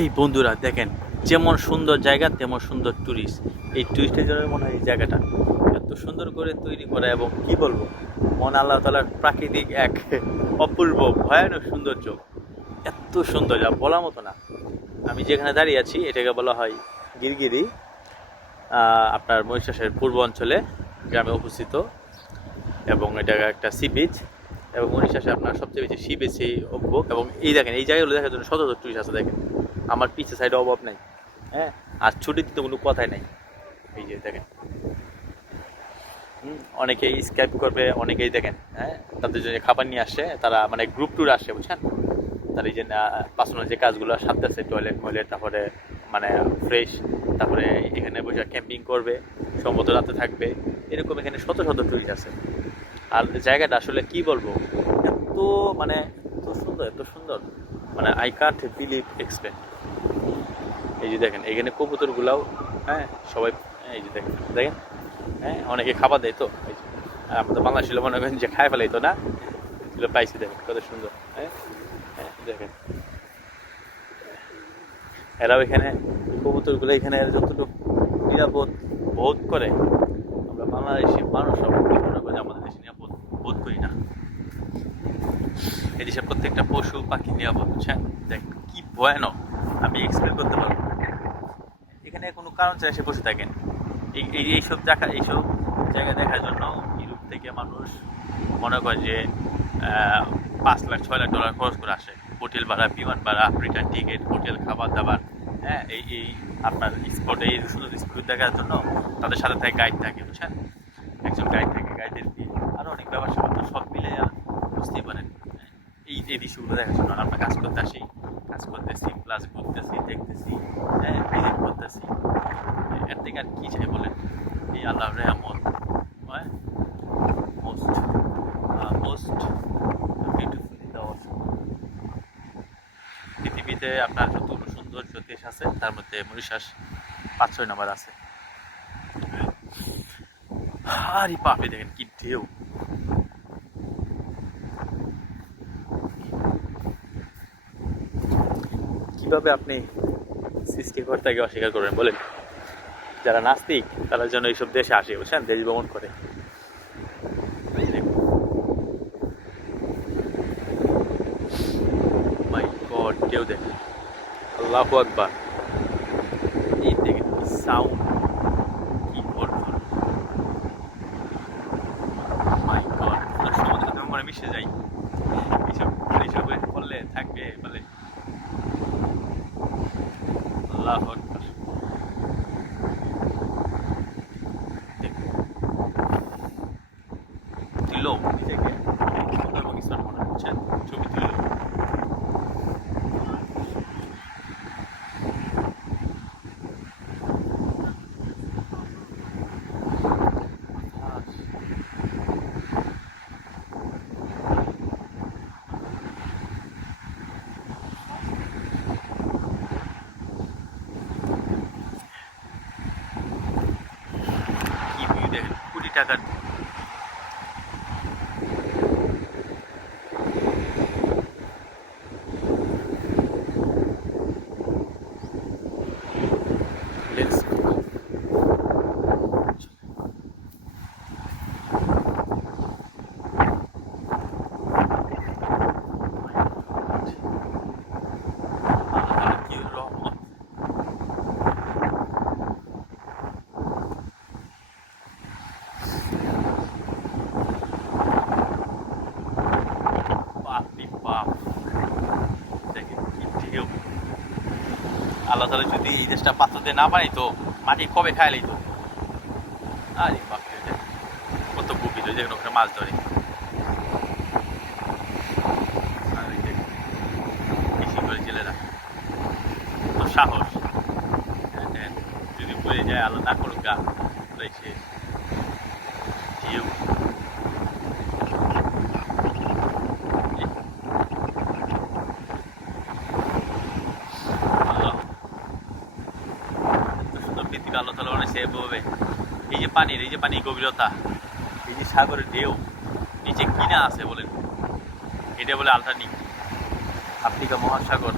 এই বন্ধুরা, দেখেন, যেমন সুন্দর জায়গা, তেমন সুন্দর ট্যুরিস্ট এই ট্যুরিস্টের জন্য মনে হয় এই জায়গাটা এত সুন্দর করে তৈরি করা এবং কি বলব, মন আল্লাহ তালার প্রাকৃতিক এক অপূর্ব, ভয়ানক সৌন্দর্য। এত সুন্দর, যা বলার মতো না। আমি যেখানে দাঁড়িয়ে আছি, এটাকে বলা হয় গিরগিরি আপনার মহিষাসের পূর্ব অঞ্চলে গ্রামে অবস্থিত এবং এটা একটা সি বিচ এবং মরিশাসে আপনার সবচেয়ে বেশি সি বিচে উপভোগ এবং এই দেখেন এই জায়গাগুলো দেখার জন্য শত শত টুরিস্ট আছে দেখেন। আমার পিছে সাইডে অভাব নাই হ্যাঁ? আর ছুটির তো কোনো কথাই নাই। এই যে দেখেন। হুম, অনেকেই স্ক্যাপ করবে অনেকেই দেখেন হ্যাঁ? তাদের জন্য খাবার নিয়ে আসে তারা মানে গ্রুপ ট্যুর আসে বুঝছেন? তার এই যে পার্সোনাল যে কাজগুলো সাথে সারতেছে টয়লেট ময়লেট তারপরে মানে ফ্রেশ তারপরে এখানে বসে ক্যাম্পিং করবে সম্ভবত রাতে থাকবে। এরকম এখানে শত শত টুরিস্ট আছে। আর জায়গাটা আসলে কি বলব? এত মানে এত সুন্দর এত সুন্দর। মানে আই কান্ট বিলিভ এক্সপেক্ট এই যে দেখেন, এখানে কবুতরগুলাও হ্যাঁ সবাই, এই যে দেখেন দেখেন হ্যাঁ অনেকে খাবার দেয় তো, এই যে আর আমাদের বাংলাদেশ ছিল মনে করেন যে খায় ফেলাই তো না? এগুলো পাইছি দেখেন, কত সুন্দর হ্যাঁ হ্যাঁ দেখেন। এরাও এখানে, কবুতরগুলো এখানে যতটুকু নিরাপদ বোধ করে আমরা বাংলাদেশি মানুষরা মনে করি যে আমাদের দেশে নিরাপদ বোধ করি না দেশের প্রত্যেকটা পশু পাখি নিরাপদ বুঝছেন? দেখ, কি ভয়ানক। আমি এক্সপ্লেন করতে পারব। এখানে কোনো কারণ ছাড়া এসে বসে থাকেন। এই এই, এইসব দেখা, এইসব জায়গা দেখার জন্য ইউরোপ থেকে মানুষ মনে করে যে পাঁচ লাখ, ছয় লাখ ডলার খরচ করে আসে। হোটেল ভাড়া, বিমান ভাড়া রিটার্ন টিকিট, হোটেল খাবার দাবার হ্যাঁ এই এই আপনার স্পট এই সুন্দর স্পট দেখার জন্য তাদের সাথে গাইড থাকে, বুঝছেন? একজন গাইড থাকে গাইডের দৃশ্যগুলো দেখার জন্য আমরা কাজ করতে আসি, কাজ করতেছি প্লাস ঘুরতেছি, দেখতেছি হ্যাঁ করতেছি। এর থেকে আর কী চাই বলেন? এই আল্লাহ রেহমত। হ্যাঁ? মোস্ট মোস্ট ইন দ্য পৃথিবীতে আপনার যত সৌন্দর্য দেশ আছে, তার মধ্যে মরিশাস পাঁচ ছয় নাম্বার আছে। আরে বাপে দেখেন কি ঢেউ। কীভাবে আপনি সৃষ্টিকর্তাকে অস্বীকার করবেন বলেন? যারা নাস্তিক তারা যেন এইসব দেশে আসে, বুঝছেন? দেশ ভ্রমণ করে। কেউ দেখেন আল্লাহ আকবার। সাউন্ড কি মাই গড সমুদ্র মিশে যাই এইসব এইসব করলে থাকবে বলে আল্লাহ আকবার দেখুন। তুলো নিজেকে সুন্দর এবং ইসলাম মনে হচ্ছে ছবি তুলো কি ভিউ দেখেন কোটি টাকার Let's go. আল্লাহ কি রহমত বাপরে বাপ দেখেন কি ঢেউ আল্লাহ তালা যদি এই দেশটা পাথর দিয়ে না বানাইতো মাটি কবে খাই তো? আরে বাপরে কত ওই দেখেন ওখানে মাছ ধরে। তো সাহস। হ্যাঁ, হ্যাঁ, যদি পড়ে যায় আল্লাহ না করুক গা শেষ ঢেউ আল্লাহ এত পৃথিবী আল্লাহ তালা হবে এই যে পানির, এই যে পানির গভীরতা, এই যে সাগরের ঢেউ, নিচে কিনা আছে বলেন। এটা বলে আল্টানিক আফ্রিকা মহাসাগর।